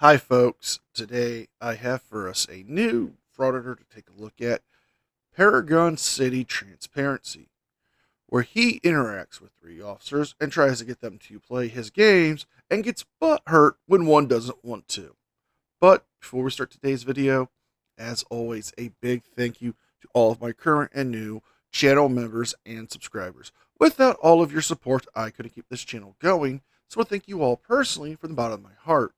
Hi folks, today I have for us a new Frauditor to take a look at, Paragon City Transparency, where he interacts with three officers and tries to get them to play his games and gets butt hurt when one doesn't want to. But before we start today's video, as always, a big thank you to all of my current and new channel members and subscribers. Without all of your support, I couldn't keep this channel going, so I thank you all personally from the bottom of my heart.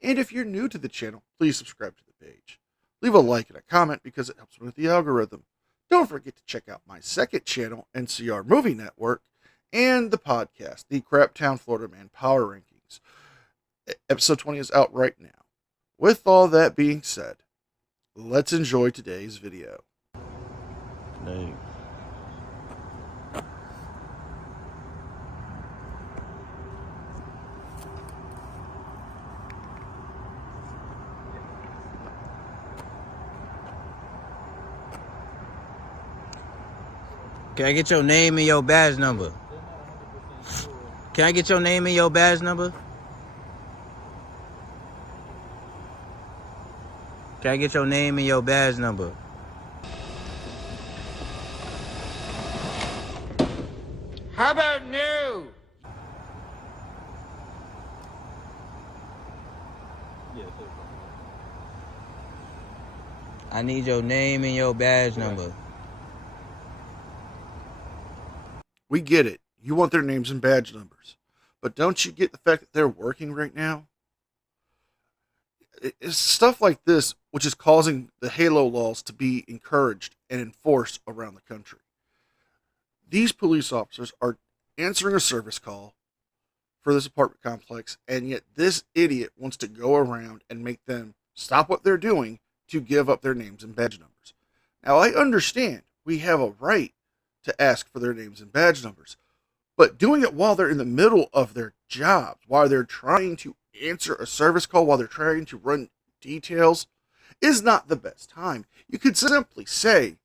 And if you're new to the channel, please subscribe to the page. Leave a like and a comment because it helps me with the algorithm. Don't forget to check out my second channel, NCR Movie Network, and the podcast, the Craptown Florida Man Power Rankings. Episode 20 is out right now. With all that being said, let's enjoy today's video. Name. Can I get your name and your badge number? Can I get your name and your badge number? Can I get your name and your badge number? How about new? I need your name and your badge number. We get it. You want their names and badge numbers. But don't you get the fact that they're working right now? It's stuff like this which is causing the Halo laws to be encouraged and enforced around the country. These police officers are answering a service call for this apartment complex, and yet this idiot wants to go around and make them stop what they're doing to give up their names and badge numbers. Now, I understand we have a right to ask for their names and badge numbers, but doing it while they're in the middle of their jobs, while they're trying to answer a service call, while they're trying to run details, is not the best time. You could simply say,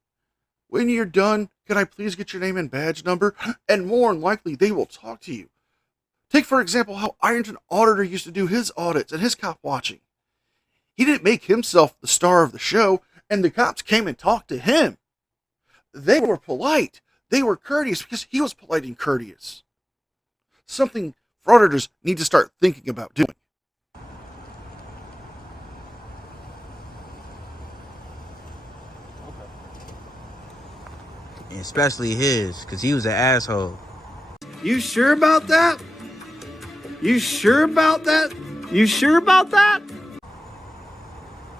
when you're done, can I please get your name and badge number? And more than likely, they will talk to you. Take, for example, how Ironton Auditor used to do his audits and his cop watching. He didn't make himself the star of the show, and the cops came and talked to him. They were polite. They were courteous because he was polite and courteous. Something frauditors need to start thinking about doing. Especially his, because he was an asshole. You sure about that? You sure about that? You sure about that?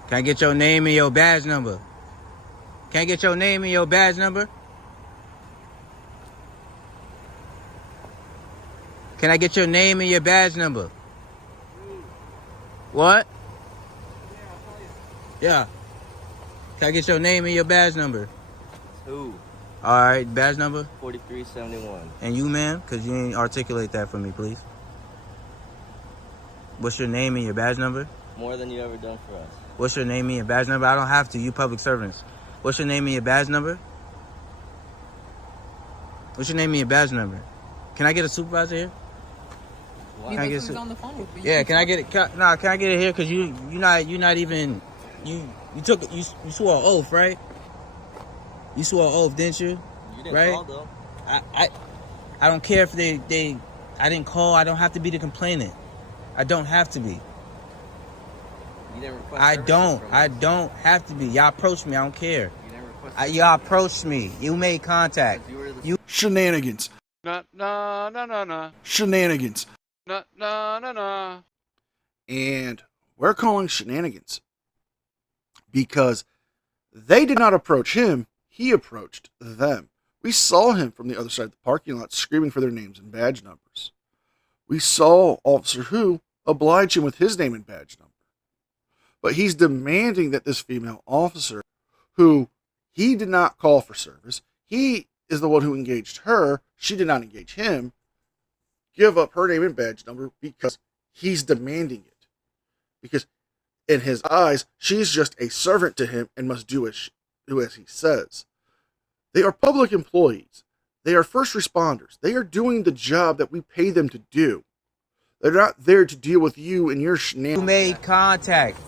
Can I get your name and your badge number? Can I get your name and your badge number? Can I get your name and your badge number? What? Yeah. Can I get your name and your badge number? Who? All right, badge number. 4371. And you, ma'am, because you ain't articulate that for me, please. What's your name and your badge number? More than you ever done for us. What's your name and your badge number? I don't have to. You public servants. What's your name and your badge number? What's your name and your badge number? Can I get a supervisor here? He Can I get was on the phone with me. Yeah, can I get it? Can I get it here? Cause you're not even you swore an oath, right? You swore an oath, didn't you? You didn't Right? call though. I don't care if they I didn't call. I don't have to be the complainant. I don't have to be. You didn't request I services don't. from I us. don't have to be. Y'all approached me. I don't care. You didn't request Y'all approached me. You made contact. You were the You Shenanigans. Na na na na na Shenanigans. na na na na. And we're calling shenanigans because they did not approach him. He approached them. We saw him from the other side of the parking lot screaming for their names and badge numbers. We saw Officer Who oblige him with his name and badge number. But he's demanding that this female officer, who he did not call for service, he is the one who engaged her, she did not engage him, give up her name and badge number because he's demanding it. Because in his eyes, she's just a servant to him and must do as he says. They are public employees. They are first responders. They are doing the job that we pay them to do. They're not there to deal with you and your shenanigans. You made contact.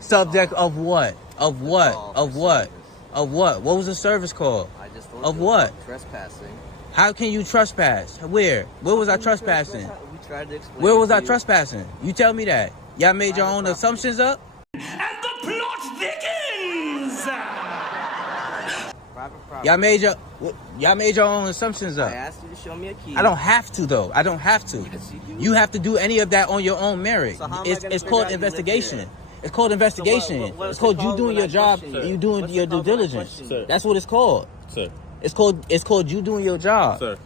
Subject of what? Of what? Of what? Of what? What was the service call? I just told Of you what? about trespassing. How can you trespass? Where? Where was I trespassing? We tried to explain. Where it was to I you. trespassing? You tell me that. Y'all made your own assumptions up? And the plot thickens! Private property. Y'all made your own assumptions I up. asked you to show me a key. I don't have to though. I don't have to. Yes, you do. You have to do any of that on your own merit. So how am I It's gonna it's figure called out you live investigation. here? It's called investigation. what It's is called it you called doing when your I job. question you? You doing What's your it due called when I diligence. question you? That's what it's called. Sir. It's called you doing your job. Sir.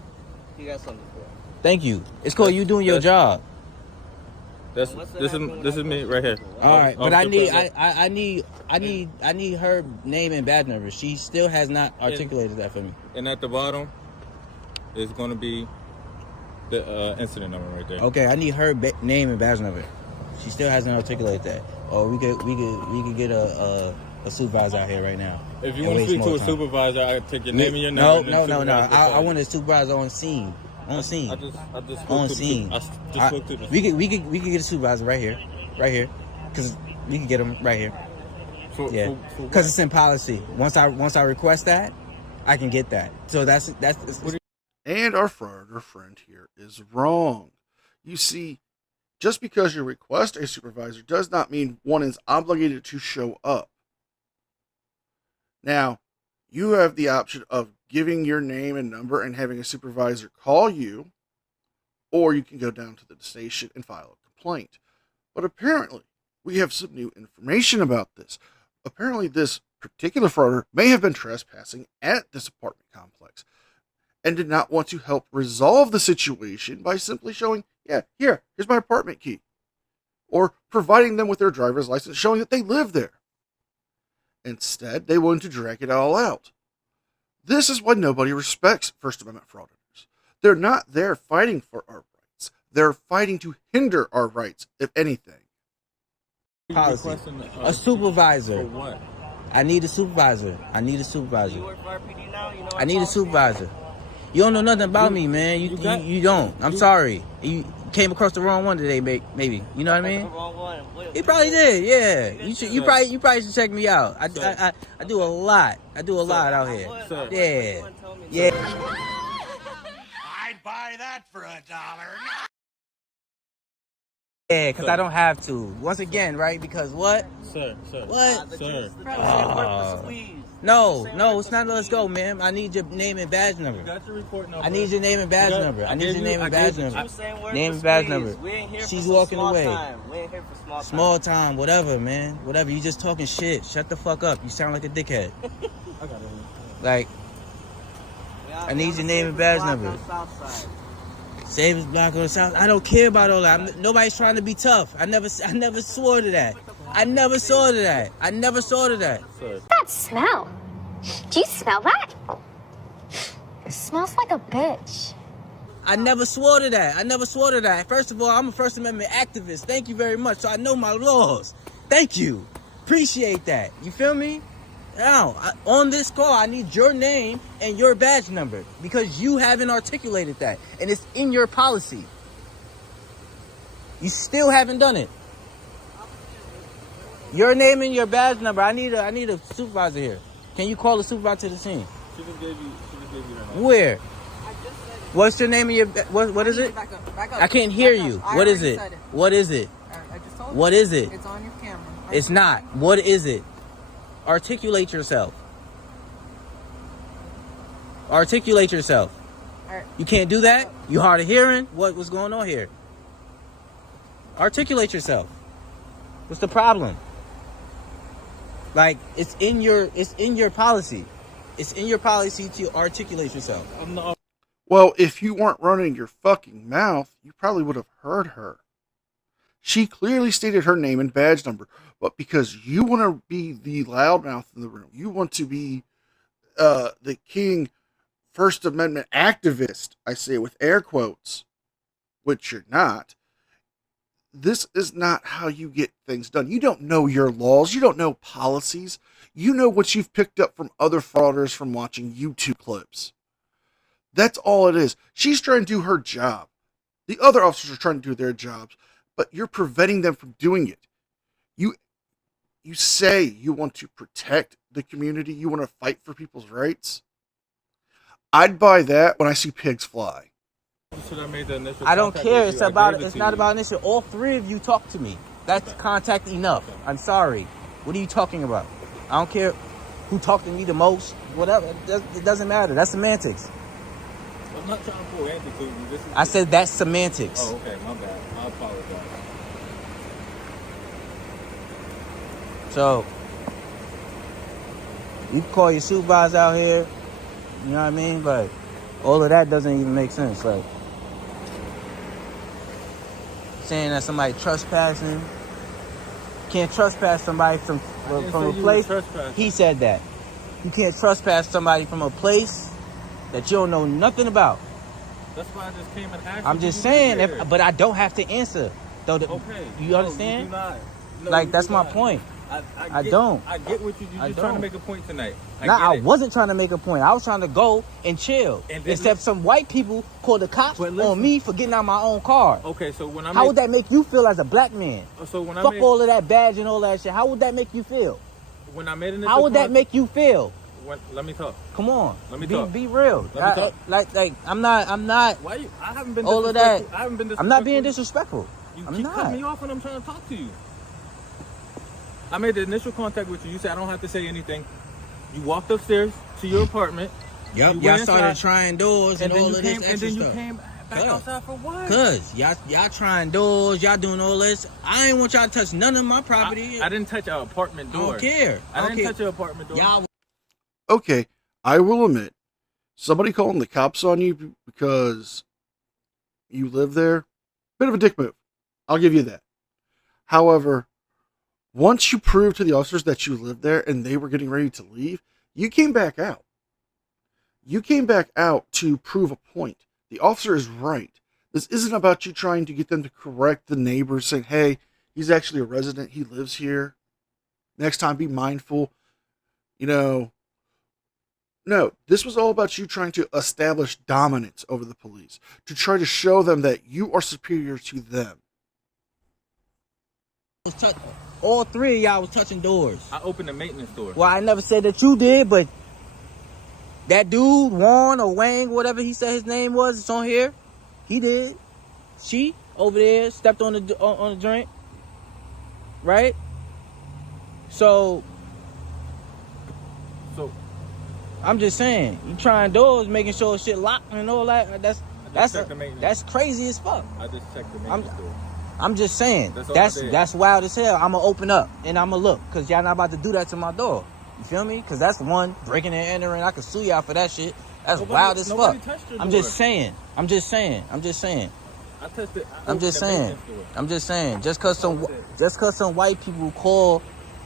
You got something for it. Thank you. It's called you doing your job. This is me right here. All right, but I need Officer I need her name and badge number. She still has not articulated that for me. And at the bottom is going to be the incident number right there. Okay, I need her name and badge number. She still hasn't articulated that. Or we could get a supervisor out here right now. If you and want to waste speak to more a time. supervisor, I take your name and your number. No. I want a supervisor on scene. On scene. I just spoke On to scene. I just spoke to the We could get a supervisor right here, because we can get him right here. Yeah, because it's in policy. Once I request that, I can get that. So that's. And our Frauditor friend here is wrong. You see, just because you request a supervisor does not mean one is obligated to show up. Now, you have the option of giving your name and number and having a supervisor call you, or you can go down to the station and file a complaint. But apparently, we have some new information about this. Apparently, this particular frauditor may have been trespassing at this apartment complex and did not want to help resolve the situation by simply showing, here's my apartment key, or providing them with their driver's license showing that they live there. Instead, they wanted to drag it all out. This is why nobody respects First Amendment frauditors. They're not there fighting for our rights. They're fighting to hinder our rights, if anything. Policy. A supervisor. For what? I need a supervisor. I need a supervisor. You work for RPD now? You know I need a supervisor. You don't know nothing about me, man. You don't. I'm sorry. You came across the wrong one today, maybe. You know what I mean? He probably did. Yeah. You probably should check me out. I do a lot. I do a lot out here. Yeah. Yeah. I'd buy that for $1. Yeah, because I don't have to. Once again, right? Because what? Sir. What? Sir. No, it's not. Let's go, man. I need your name and badge number. Got your report number. I need your name and badge number. I need your name and badge number. Name and badge number. She's walking away. We ain't here for small time. Small time, whatever, man. Whatever. You just talking shit. Shut the fuck up. You sound like a dickhead. I got it. Like, I need your name and badge number. Save his block on the south. I don't care about all that. Nobody's trying to be tough. I never swore to that. I never saw to that. Sir. That smell. Do you smell that? It smells like a bitch. I never swore to that. First of all, I'm a First Amendment activist. Thank you very much. So I know my laws. Thank you. Appreciate that. You feel me? Now, on this call, I need your name and your badge number because you haven't articulated that. And it's in your policy. You still haven't done it. Your name and your badge number. I need a supervisor here. Can you call the supervisor to the scene? She just gave you her number. Where? What's your name and your what is it? Back up. I can't hear Back up. you. I What is already it? said it. What is it? I just told What you. is it? It's on your camera. It's not. What is it? Articulate yourself. Articulate yourself. All right. You can't do that? You hard of hearing? What's going on here? Articulate yourself. What's the problem? Like, it's in your policy. It's in your policy to articulate yourself. Well, if you weren't running your fucking mouth, you probably would have heard her. She clearly stated her name and badge number, but because you want to be the loudmouth in the room, you want to be the king First Amendment activist, I say with air quotes, which you're not. This is not how you get things done. You don't know your laws. You don't know policies. You know what you've picked up from other frauders from watching YouTube clips. That's all it is. She's trying to do her job. The other officers are trying to do their jobs, but you're preventing them from doing it. You say you want to protect the community, you want to fight for people's rights. I'd buy that when I see pigs fly. I don't care. It's not about initial. All three of you talk to me. That's contact enough. I'm sorry. What are you talking about? I don't care who talked to me the most. Whatever. It doesn't matter. That's semantics. I'm not trying to pull anti. I said that's semantics. Oh, okay. My bad. I apologize. So, you can call your supervisor out here, you know what I mean? But all of that doesn't even make sense. Like, saying that somebody trespassing, can't trespass somebody from a place. He said that. You can't trespass somebody from a place that you don't know nothing about. That's why I just came and asked. I'm just saying, but I don't have to answer. Though, okay. You understand? You do not. No, like, that's my point. I don't. I get what you're just trying to make a point tonight. I wasn't trying to make a point. I was trying to go and chill. Except some white people called the cops on me for getting out my own car. Okay, so when how would that make you feel as a black man? So when Fuck all of that badge and all that shit. How would that make you feel? When I made an how would that make you feel? Let me talk. Come on. Let me talk. Be real. Let me talk. Like I'm not. Why you? I haven't been. All of that. I haven't been disrespectful. I'm not being disrespectful. You keep cutting me off when I'm trying to talk to you. I made the initial contact with you. You said I don't have to say anything. You walked upstairs to your apartment. Yep. Y'all started trying doors and all of this extra stuff. And then you came back outside for what? Cause y'all trying doors. Y'all doing all this. I ain't want y'all to touch none of my property. I didn't touch our apartment door. I don't care. I didn't touch your apartment door. Y'all. Okay, I will admit, somebody calling the cops on you because you live there, bit of a dick move. I'll give you that. However, once you proved to the officers that you lived there and they were getting ready to leave, you came back out. You came back out to prove a point. The officer is right. This isn't about you trying to get them to correct the neighbors, saying, hey, he's actually a resident. He lives here. Next time, be mindful. No, this was all about you trying to establish dominance over the police, to try to show them that you are superior to them. All three of y'all was touching doors. I opened the maintenance door. Well, I never said that you did, but that dude, Juan or Wang, whatever he said his name was, it's on here. He did. She over there stepped on the joint, right? So I'm just saying, you trying doors, making sure shit locked and all that. That's crazy as fuck. I just checked the maintenance door. I'm just saying, that's wild as hell. I'm gonna open up and I'm gonna look, cause y'all not about to do that to my door. You feel me? Cause that's one breaking and entering. I can sue y'all for that shit. That's wild as fuck. I'm just saying. I touched it. I'm just saying. Just cause some white people call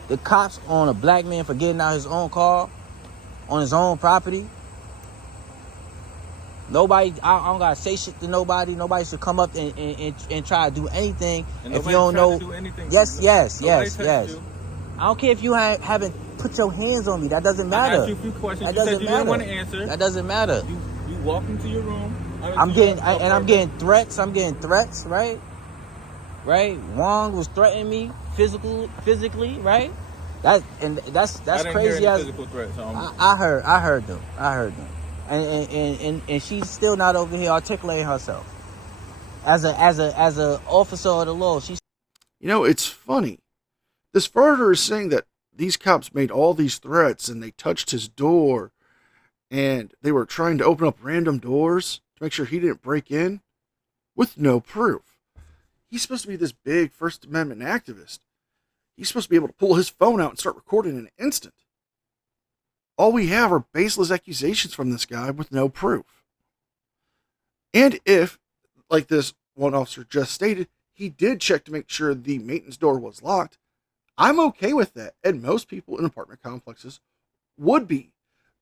the cops on a black man for getting out his own car on his own property. Nobody, I don't gotta say shit to nobody. Nobody should come up and try to do anything if you don't know. Yes. I don't care if you haven't put your hands on me. That doesn't matter. I asked you a few questions. You said you didn't want to answer. That doesn't matter. You walk into your room. I'm getting threats. Right? Wong was threatening me physically, right? That's crazy. As physical threats. I heard them. And she's still not over here articulating herself as a officer of the law. She's. It's funny. This Frauditor is saying that these cops made all these threats and they touched his door and they were trying to open up random doors to make sure he didn't break in with no proof. He's supposed to be this big First Amendment activist. He's supposed to be able to pull his phone out and start recording in an instant. All we have are baseless accusations from this guy with no proof. And if, like this one officer just stated, he did check to make sure the maintenance door was locked, I'm okay with that. And most people in apartment complexes would be.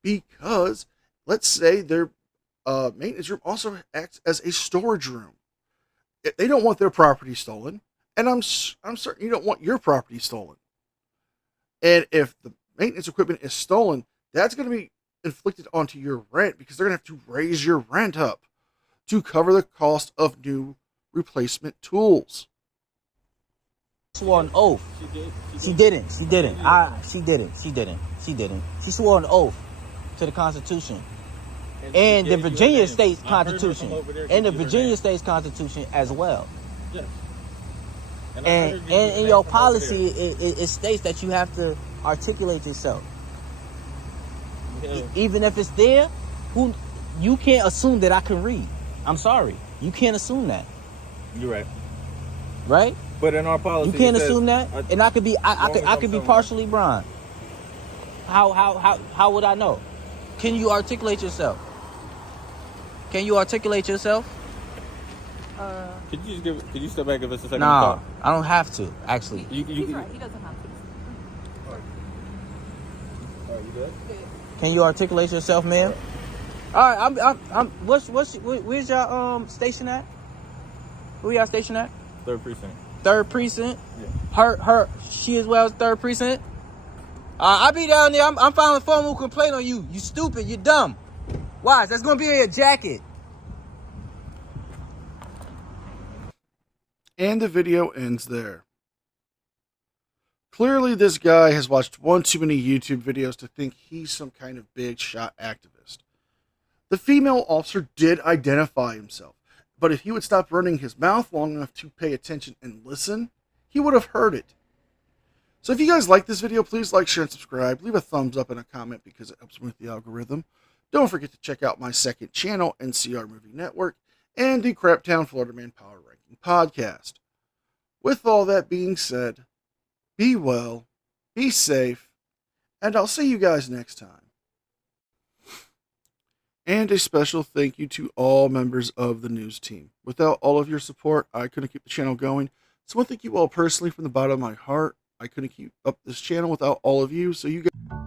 Because, let's say their maintenance room also acts as a storage room. They don't want their property stolen. And I'm certain you don't want your property stolen. And if the maintenance equipment is stolen, that's going to be inflicted onto your rent because they're going to have to raise your rent up to cover the cost of new replacement tools. Swore an oath. She didn't. She didn't. She swore an oath to the Constitution and the Virginia State's Constitution and the Virginia State's Constitution as well. Yes. And in your policy, it states that you have to articulate yourself. Yeah. Even if it's there, you can't assume that I can read. I'm sorry. You can't assume that. You're right. Right? But in our policy, You can't assume that. And I could be I could be partially blind. How would I know? Can you articulate yourself? Can you articulate yourself? Could you step back if it's a second? Nah, I don't have to, actually. He's right. He doesn't have to. All right, you good? Can you articulate yourself, ma'am? All right, where's y'all station at? Where y'all station at? 3rd precinct. 3rd precinct. Yeah. She as well as 3rd precinct. I'll be down there. I'm filing a formal complaint on you. You stupid. You dumb. Why? That's gonna be in your jacket. And the video ends there. Clearly, this guy has watched one too many YouTube videos to think he's some kind of big shot activist. The female officer did identify himself, but if he would stop running his mouth long enough to pay attention and listen, he would have heard it. So if you guys like this video, please like, share, and subscribe. Leave a thumbs up and a comment because it helps me with the algorithm. Don't forget to check out my second channel, NCR Movie Network, and the Craptown Florida Man Power Ranking Podcast. With all that being said, be well, be safe, and I'll see you guys next time. And a special thank you to all members of the news team. Without all of your support, I couldn't keep the channel going. So I want to thank you all personally from the bottom of my heart. I couldn't keep up this channel without all of you, so you guys...